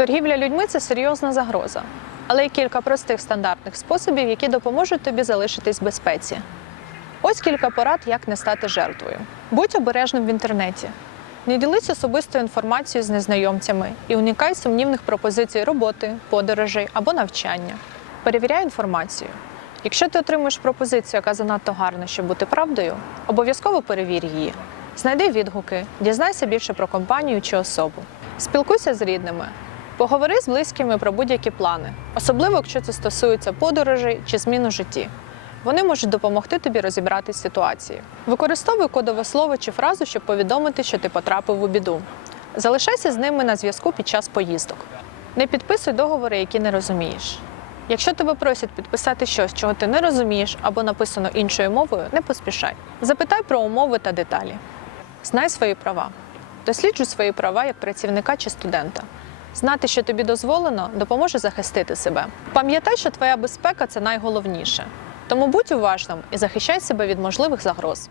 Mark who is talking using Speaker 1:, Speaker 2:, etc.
Speaker 1: Торгівля людьми це серйозна загроза, але є кілька простих стандартних способів, які допоможуть тобі залишитись в безпеці. Ось кілька порад, як не стати жертвою. Будь обережним в інтернеті. Не ділись особистою інформацією з незнайомцями і уникай сумнівних пропозицій роботи, подорожей або навчання. Перевіряй інформацію. Якщо ти отримуєш пропозицію, яка занадто гарна, щоб бути правдою, обов'язково перевір її. Знайди відгуки, дізнайся більше про компанію чи особу. Спілкуйся з рідними. Поговори з близькими про будь-які плани, особливо якщо це стосується подорожей чи змін у житті. Вони можуть допомогти тобі розібратись в ситуації. Використовуй кодове слово чи фразу, щоб повідомити, що ти потрапив у біду. Залишайся з ними на зв'язку під час поїздок. Не підписуй договори, які не розумієш. Якщо тебе просять підписати щось, чого ти не розумієш або написано іншою мовою, не поспішай. Запитай про умови та деталі. Знай свої права. Досліджуй свої права як працівника чи студента. Знати, що тобі дозволено, допоможе захистити себе. Пам'ятай, що твоя безпека це найголовніше. Тому будь уважним і захищай себе від можливих загроз.